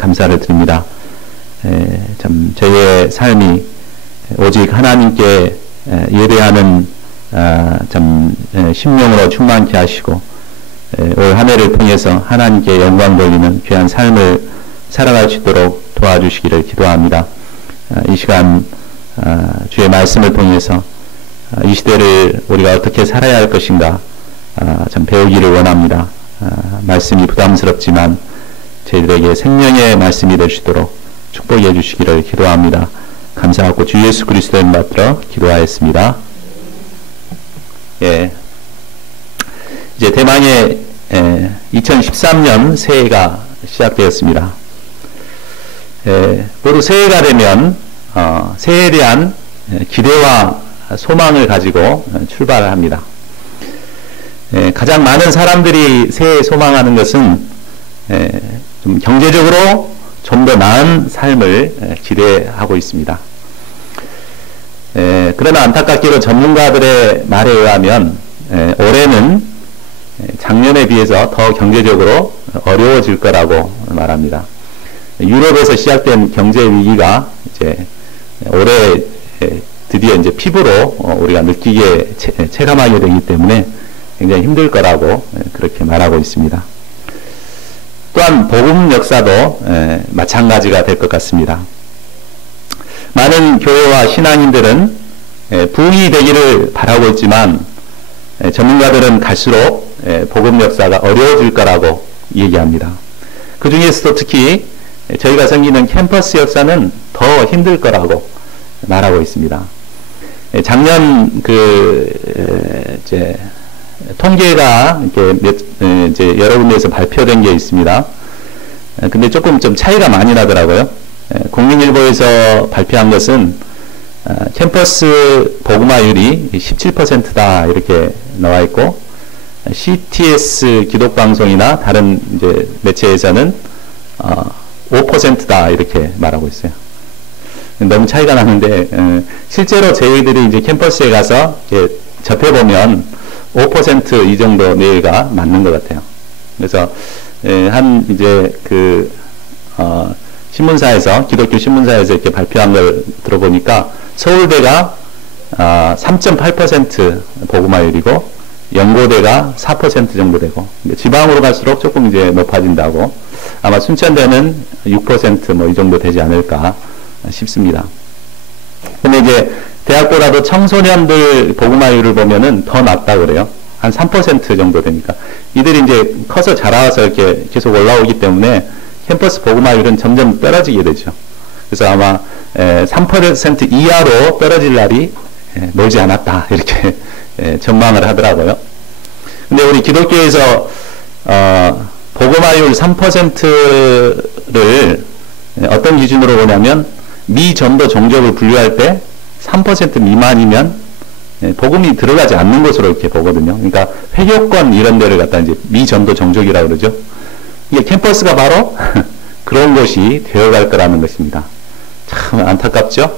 감사를 드립니다. 참 저희의 삶이 오직 하나님께 예배하는 참 심령으로 충만케 하시고 올 한 해를 통해서 하나님께 영광 돌리는 귀한 삶을 살아갈 수 있도록 도와주시기를 기도합니다. 이 시간 주의 말씀을 통해서 이 시대를 우리가 어떻게 살아야 할 것인가 참 배우기를 원합니다. 말씀이 부담스럽지만 저희들에게 생명의 말씀이 될 수 있도록 축복해 주시기를 기도합니다. 감사하고 주 예수 그리스도의 이름 받들어 기도하였습니다. 예, 이제 대망의 2013년 새해가 시작되었습니다. 모두 새해가 되면 새해에 대한 기대와 소망을 가지고 출발을 합니다. 가장 많은 사람들이 새해에 소망하는 것은 좀 경제적으로 좀 더 나은 삶을 기대하고 있습니다. 그러나 안타깝게도 전문가들의 말에 의하면 올해는 작년에 비해서 더 경제적으로 어려워질 거라고 말합니다. 유럽에서 시작된 경제 위기가 이제 올해 드디어 이제 피부로 우리가 느끼게 체감하게 되기 때문에 굉장히 힘들 거라고 그렇게 말하고 있습니다. 또한 복음 역사도 마찬가지가 될 것 같습니다. 많은 교회와 신앙인들은 부흥이 되기를 바라고 있지만 전문가들은 갈수록 복음 역사가 어려워질 거라고 얘기합니다. 그 중에서도 특히 저희가 섬기는 캠퍼스 역사는 더 힘들 거라고 말하고 있습니다. 작년 이제 통계가 이제 여러 군데에서 발표된 게 있습니다. 근데 조금 좀 차이가 많이 나더라고요. 국민일보에서 발표한 것은 캠퍼스 복음화율이 17%다 이렇게 나와 있고 CTS 기독방송이나 다른 이제 매체에서는 5%다 이렇게 말하고 있어요. 너무 차이가 나는데 실제로 저희들이 이제 캠퍼스에 가서 이렇게 접해보면 5% 이 정도 내외가 맞는 것 같아요. 그래서 한 이제 신문사에서 기독교 신문사에서 이렇게 발표한 걸 들어보니까 서울대가 3.8% 복음화율이고 연고대가 4% 정도 되고 지방으로 갈수록 조금 이제 높아진다고 아마 순천대는 6% 뭐 이 정도 되지 않을까 싶습니다. 근데 이제 대학보다도 청소년들 복음화율을 보면은 더 낮다 그래요. 한 3% 정도 되니까. 이들이 이제 커서 자라서 이렇게 계속 올라오기 때문에 캠퍼스 복음화율은 점점 떨어지게 되죠. 그래서 아마 3% 이하로 떨어질 날이 멀지 않았다. 이렇게 전망을 하더라고요. 근데 우리 기독교에서 복음화율 3%를 어떤 기준으로 보냐면 미전도 종족을 분류할 때 3% 미만이면 복음이 들어가지 않는 것으로 이렇게 보거든요. 그러니까 회교권 이런 데를 갖다 이제 미전도 종족이라고 그러죠. 이게 캠퍼스가 바로 그런 곳이 되어갈 거라는 것입니다. 참 안타깝죠.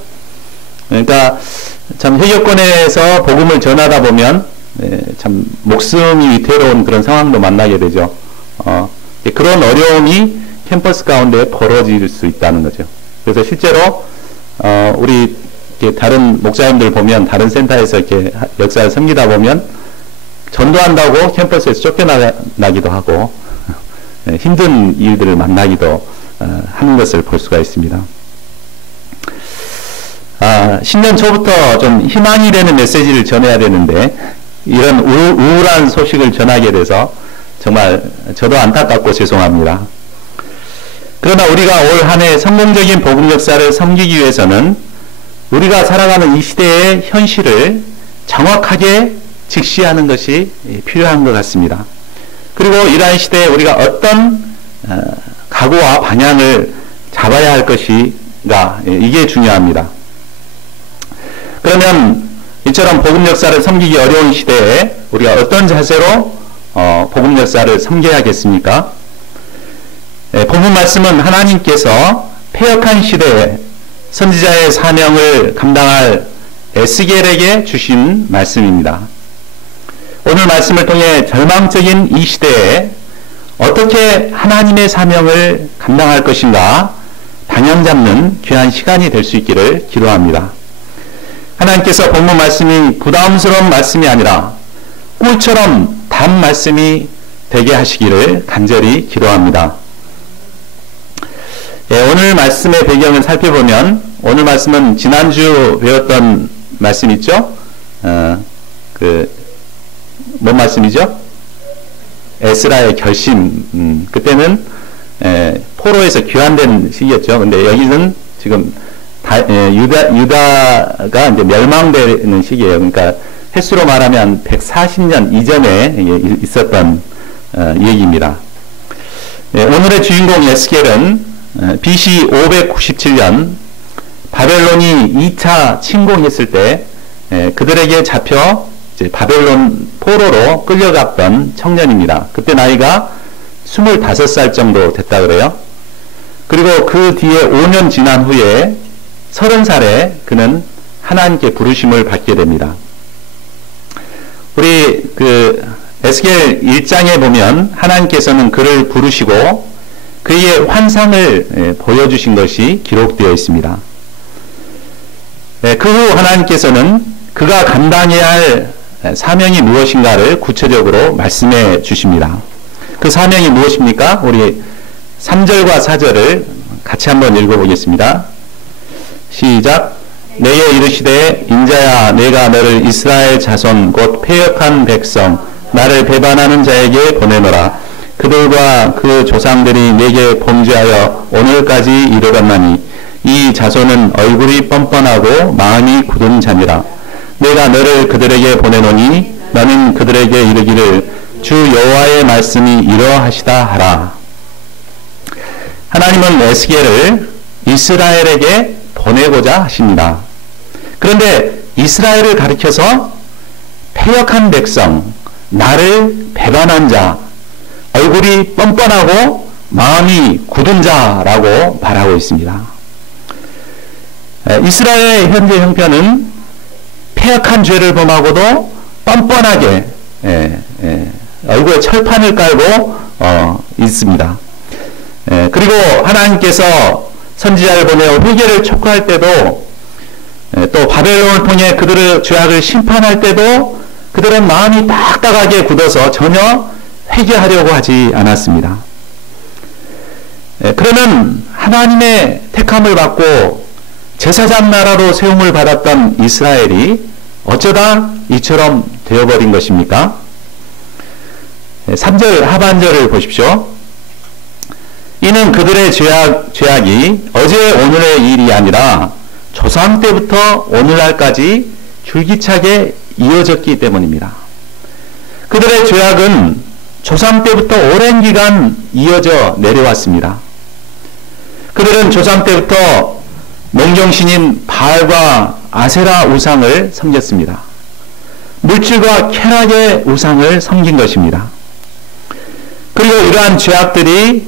그러니까 참 회교권에서 복음을 전하다 보면 참 목숨이 위태로운 그런 상황도 만나게 되죠. 그런 어려움이 캠퍼스 가운데 벌어질 수 있다는 거죠. 그래서 실제로 우리 다른 목사님들 보면 다른 센터에서 이렇게 역사를 섬기다 보면 전도한다고 캠퍼스에서 쫓겨나기도 하고 힘든 일들을 만나기도 하는 것을 볼 수가 있습니다. 신년 초부터 좀 희망이 되는 메시지를 전해야 되는데 이런 우울한 소식을 전하게 돼서 정말 저도 안타깝고 죄송합니다. 그러나 우리가 올 한 해 성공적인 복음 역사를 섬기기 위해서는 우리가 살아가는 이 시대의 현실을 정확하게 직시하는 것이 필요한 것 같습니다. 그리고 이러한 시대에 우리가 어떤 각오와 방향을 잡아야 할 것인가, 이게 중요합니다. 그러면 이처럼 복음 역사를 섬기기 어려운 시대에 우리가 어떤 자세로 복음 역사를 섬겨야겠습니까? 본문 말씀은 하나님께서 패역한 시대에 선지자의 사명을 감당할 에스겔에게 주신 말씀입니다. 오늘 말씀을 통해 절망적인 이 시대에 어떻게 하나님의 사명을 감당할 것인가 방향 잡는 귀한 시간이 될 수 있기를 기도합니다. 하나님께서 본문 말씀이 부담스러운 말씀이 아니라 꿀처럼 단 말씀이 되게 하시기를 간절히 기도합니다. 오늘 말씀의 배경을 살펴보면 오늘 말씀은 지난주 배웠던 말씀 있죠? 뭔 말씀이죠? 에스라의 결심. 그때는 포로에서 귀환된 시기였죠. 근데 여기는 지금 유다가 이제 멸망되는 시기예요. 그러니까 횟수로 말하면 140년 이전에 있었던 얘기입니다. 오늘의 주인공 에스겔은 BC 597년 바벨론이 2차 침공했을 때 그들에게 잡혀 이제 바벨론 포로로 끌려갔던 청년입니다. 그때 나이가 25살 정도 됐다 그래요. 그리고 그 뒤에 5년 지난 후에 30살에 그는 하나님께 부르심을 받게 됩니다. 우리 에스겔 1장에 보면 하나님께서는 그를 부르시고 그의 환상을 보여주신 것이 기록되어 있습니다. 그 후 하나님께서는 그가 감당해야 할 사명이 무엇인가를 구체적으로 말씀해 주십니다. 그 사명이 무엇입니까? 우리 3절과 4절을 같이 한번 읽어보겠습니다. 시작. 내게 이르시되 인자야 내가 너를 이스라엘 자손 곧 패역한 백성 나를 배반하는 자에게 보내노라. 그들과 그 조상들이 내게 범죄하여 오늘까지 이르렀나니 이 자손은 얼굴이 뻔뻔하고 마음이 굳은 자니라. 내가 너를 그들에게 보내노니 너는 그들에게 이르기를 주 여호와의 말씀이 이러하시다 하라. 하나님은 에스겔을 이스라엘에게 보내고자 하십니다. 그런데 이스라엘을 가리켜서 패역한 백성, 나를 배반한 자, 얼굴이 뻔뻔하고 마음이 굳은 자라고 말하고 있습니다. 이스라엘의 현재 형편은 패역한 죄를 범하고도 뻔뻔하게 얼굴에 철판을 깔고 있습니다. 그리고 하나님께서 선지자를 보내어 회개를 촉구할 때도 또 바벨론을 통해 그들의 죄악을 심판할 때도 그들은 마음이 딱딱하게 굳어서 전혀 회개하려고 하지 않았습니다. 그러면 하나님의 택함을 받고 제사장 나라로 세움을 받았던 이스라엘이 어쩌다 이처럼 되어버린 것입니까? 3절 하반절을 보십시오. 이는 그들의 죄악이 어제 오늘의 일이 아니라 조상 때부터 오늘날까지 줄기차게 이어졌기 때문입니다. 그들의 죄악은 조상 때부터 오랜 기간 이어져 내려왔습니다. 그들은 조상 때부터 농경신인 바알과 아세라 우상을 섬겼습니다. 물질과 쾌락의 우상을 섬긴 것입니다. 그리고 이러한 죄악들이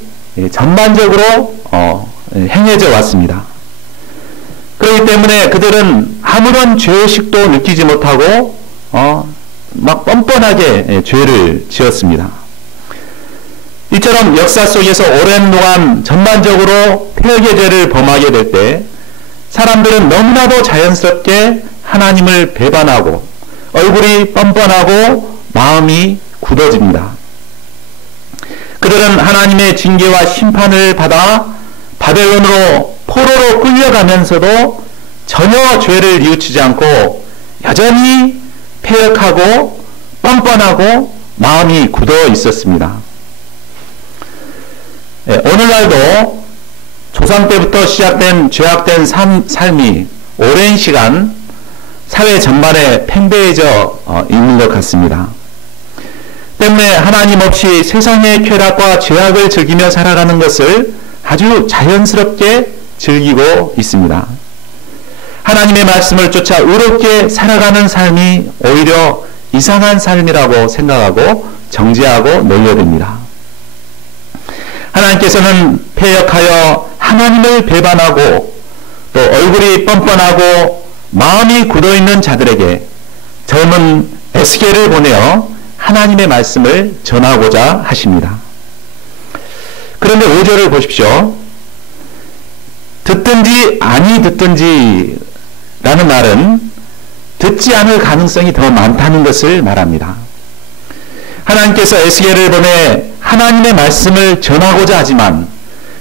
전반적으로 행해져 왔습니다. 그렇기 때문에 그들은 아무런 죄의식도 느끼지 못하고 막 뻔뻔하게 죄를 지었습니다. 이처럼 역사 속에서 오랜 동안 전반적으로 패역의 죄를 범하게 될 때 사람들은 너무나도 자연스럽게 하나님을 배반하고 얼굴이 뻔뻔하고 마음이 굳어집니다. 그들은 하나님의 징계와 심판을 받아 바벨론으로 포로로 끌려가면서도 전혀 죄를 뉘우치지 않고 여전히 패역하고 뻔뻔하고 마음이 굳어 있었습니다. 오늘날도 조상 때부터 시작된 죄악된 삶이 오랜 시간 사회 전반에 팽배해져 있는 것 같습니다. 때문에 하나님 없이 세상의 쾌락과 죄악을 즐기며 살아가는 것을 아주 자연스럽게 즐기고 있습니다. 하나님의 말씀을 쫓아 의롭게 살아가는 삶이 오히려 이상한 삶이라고 생각하고 정죄하고 놀려듭니다. 하나님께서는 패역하여 하나님을 배반하고 또 얼굴이 뻔뻔하고 마음이 굳어있는 자들에게 젊은 에스겔을 보내어 하나님의 말씀을 전하고자 하십니다. 그런데 5절을 보십시오. 듣든지 아니 듣든지 라는 말은 듣지 않을 가능성이 더 많다는 것을 말합니다. 하나님께서 에스겔을 보내 하나님의 말씀을 전하고자 하지만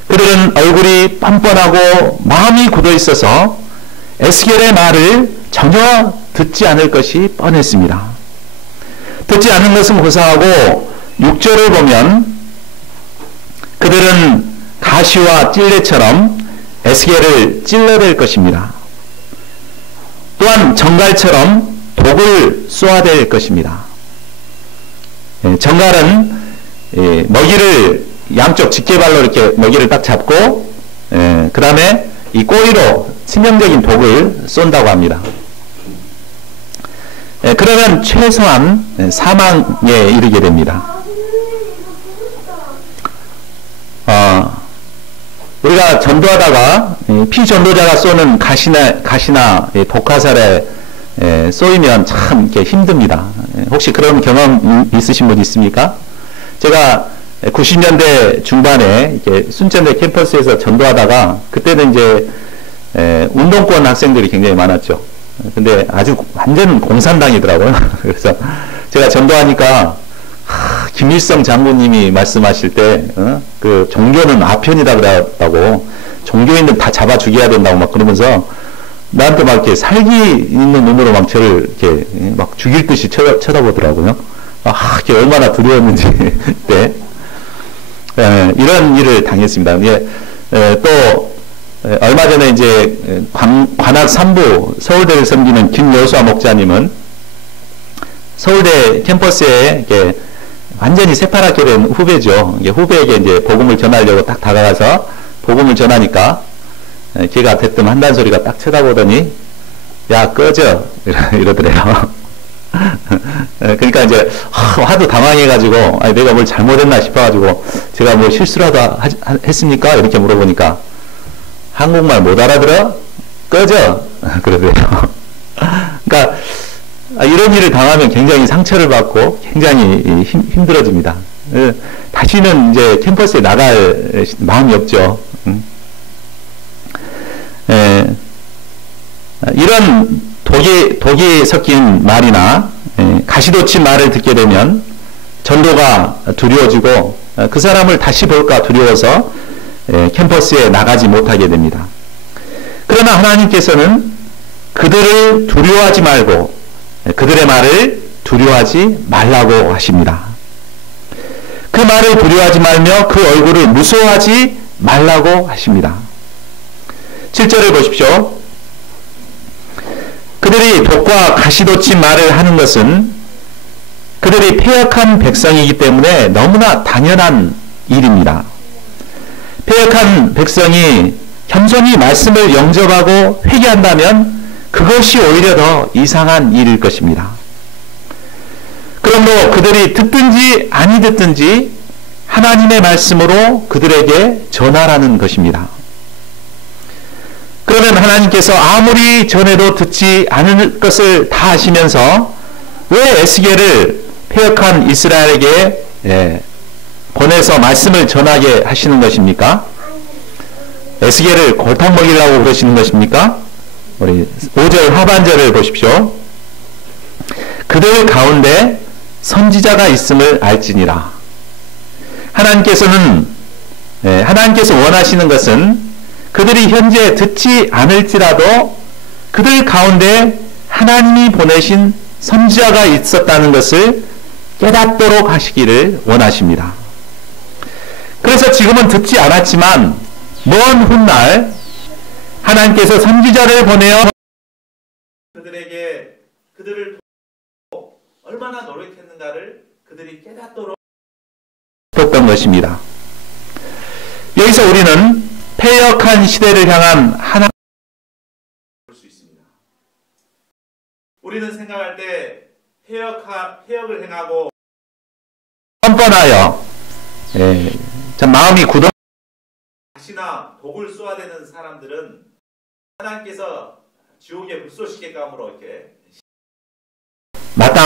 그들은 얼굴이 뻔뻔하고 마음이 굳어 있어서 에스겔의 말을 전혀 듣지 않을 것이 뻔했습니다. 듣지 않는 것은 고사하고 6절을 보면 그들은 가시와 찔레처럼 에스겔을 찔러댈 것입니다. 또한 정갈처럼 독을 쏘아댈 것입니다. 정갈은 먹이를 양쪽 집게발로 이렇게 먹이를 딱 잡고 그 다음에 이 꼬리로 치명적인 독을 쏜다고 합니다. 그러면 최소한 사망에 이르게 됩니다. 우리가 전도하다가 피전도자가 쏘는 가시나 독화살에 쏘이면 참 이렇게 힘듭니다. 혹시 그런 경험 있으신 분 있습니까? 제가 90년대 중반에 이렇게 순천대 캠퍼스에서 전도하다가 그때는 이제 운동권 학생들이 굉장히 많았죠. 근데 아주 완전 공산당이더라고요. 그래서 제가 전도하니까 김일성 장군님이 말씀하실 때 그 종교는 아편이다 그랬다고 종교인들 다 잡아 죽여야 된다고 막 그러면서 나한테 막 이렇게 살기 있는 눈으로 막 저를 이렇게 막 죽일 듯이 쳐다보더라고요. 그게 얼마나 두려웠는지 그때 이런 일을 당했습니다. 또 얼마 전에 이제 관악 3부 서울대를 섬기는 김여수아 목사님은 서울대 캠퍼스에 이렇게 완전히 새파랗게 된 후배죠. 후배에게 이제 복음을 전하려고 딱 다가가서 복음을 전하니까 걔가 대뜸 한단 소리가 딱 쳐다보더니 야 꺼져 이러더래요. 그러니까 이제 하도 당황해가지고 내가 뭘 잘못했나 싶어가지고 제가 뭐 실수라도 했습니까? 이렇게 물어보니까 한국말 못 알아들어? 꺼져 그러더래요. 그러니까 이런 일을 당하면 굉장히 상처를 받고 굉장히 힘들어집니다. 다시는 이제 캠퍼스에 나갈 마음이 없죠. 이런 독이 섞인 말이나 가시돋친 말을 듣게 되면 전도가 두려워지고 그 사람을 다시 볼까 두려워서 캠퍼스에 나가지 못하게 됩니다. 그러나 하나님께서는 그들을 두려워하지 말고 그들의 말을 두려워하지 말라고 하십니다. 그 말을 두려워하지 말며 그 얼굴을 무서워하지 말라고 하십니다. 7절을 보십시오. 그들이 독과 가시돋친 말을 하는 것은 그들이 패역한 백성이기 때문에 너무나 당연한 일입니다. 패역한 백성이 겸손히 말씀을 영접하고 회개한다면 그것이 오히려 더 이상한 일일 것입니다. 그러므로 그들이 듣든지 아니 듣든지 하나님의 말씀으로 그들에게 전하라는 것입니다. 그러면 하나님께서 아무리 전해도 듣지 않을 것을 다 아시면서 왜 에스겔을 패역한 이스라엘에게 보내서 말씀을 전하게 하시는 것입니까? 에스겔을 골탕 먹이려고 그러시는 것입니까? 우리 5절 하반절을 보십시오. 그들 가운데 선지자가 있음을 알지니라. 하나님께서 원하시는 것은 그들이 현재 듣지 않을지라도 그들 가운데 하나님이 보내신 선지자가 있었다는 것을 깨닫도록 하시기를 원하십니다. 그래서 지금은 듣지 않았지만 먼 훗날 하나님께서 선지자를 보내어 그들에게 그들을 돕고 얼마나 노력했는가를 그들이 깨닫도록 했던 것입니다. 여기서 우리는 패역한 시대를 향한 하나님을 볼 수 있습니다. 우리는 생각할 때 패역을 행하고 뻔뻔하여 참 마음이 굳어 가시나 독을 쏘아대는 사람들은 하나님께서 지옥에 불쏘시게 감으로 이렇게 마땅